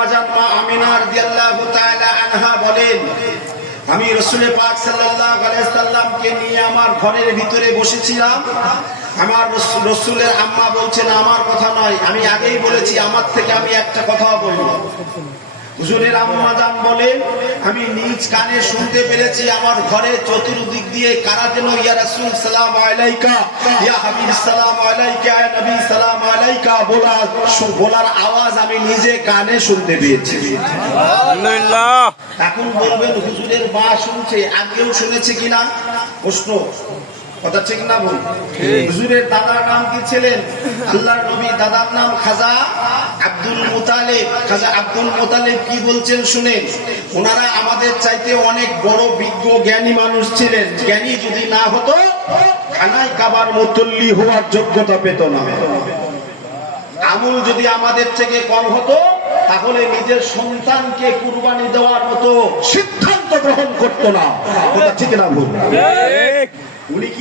আম্মা জান মা আমিনা রাদিয়াল্লাহু তাআলা আনহা বলেন, আমি রাসূল পাক সাল্লাল্লাহু আলাইহি সাল্লামকে নিয়ে আমার ঘরের ভিতরে বসেছিলাম। আমার রাসূলের আম্মা বলছেন, আমার কথা নয়, আমি আগেই বলেছি আমার থেকে আমি একটা কথা বলবো। হুজুরের আম্মা জান বলেন, আমি নিজ কানে শুনতে পেরেছি আমার ঘরে চতুর্দিক দিয়ে কারা যেন ইয়া রাসূল সালাম আলাইকা, ইয়া হাবিব সালাম আলাইকা, ইয়া নবী সালাম আলাইকা বলার আওয়াজ আমি নিজে কানে শুনতে পেয়েছি। আলহামদুলিল্লাহ। এখন বলবেন হুজুরের মা শুনছে, আগেও শুনেছে কিনা প্রশ্ন, কথা ঠিক না ভুল? হুজুরের দাদার নাম কি ছিলেন? আল্লাহর নবী দাদার নাম খাজা আব্দুল মুতালিব। খাজা আব্দুল মুতালিব কি বলছেন শুনেন। ওনারা আমাদের চাইতে অনেক বড় বিজ্ঞ জ্ঞানী মানুষ ছিলেন। জ্ঞানী যদি না হতো খানায় কাবার মুতল্লি হওয়ার যোগ্যতা পেত না। আমল যদি আমাদের থেকে কম হতো তাহলে নিজের সন্তানকে কুরবানি দেওয়ার মতো সিদ্ধান্ত গ্রহণ করতো না। কথা ঠিক না ভুল? উনি কি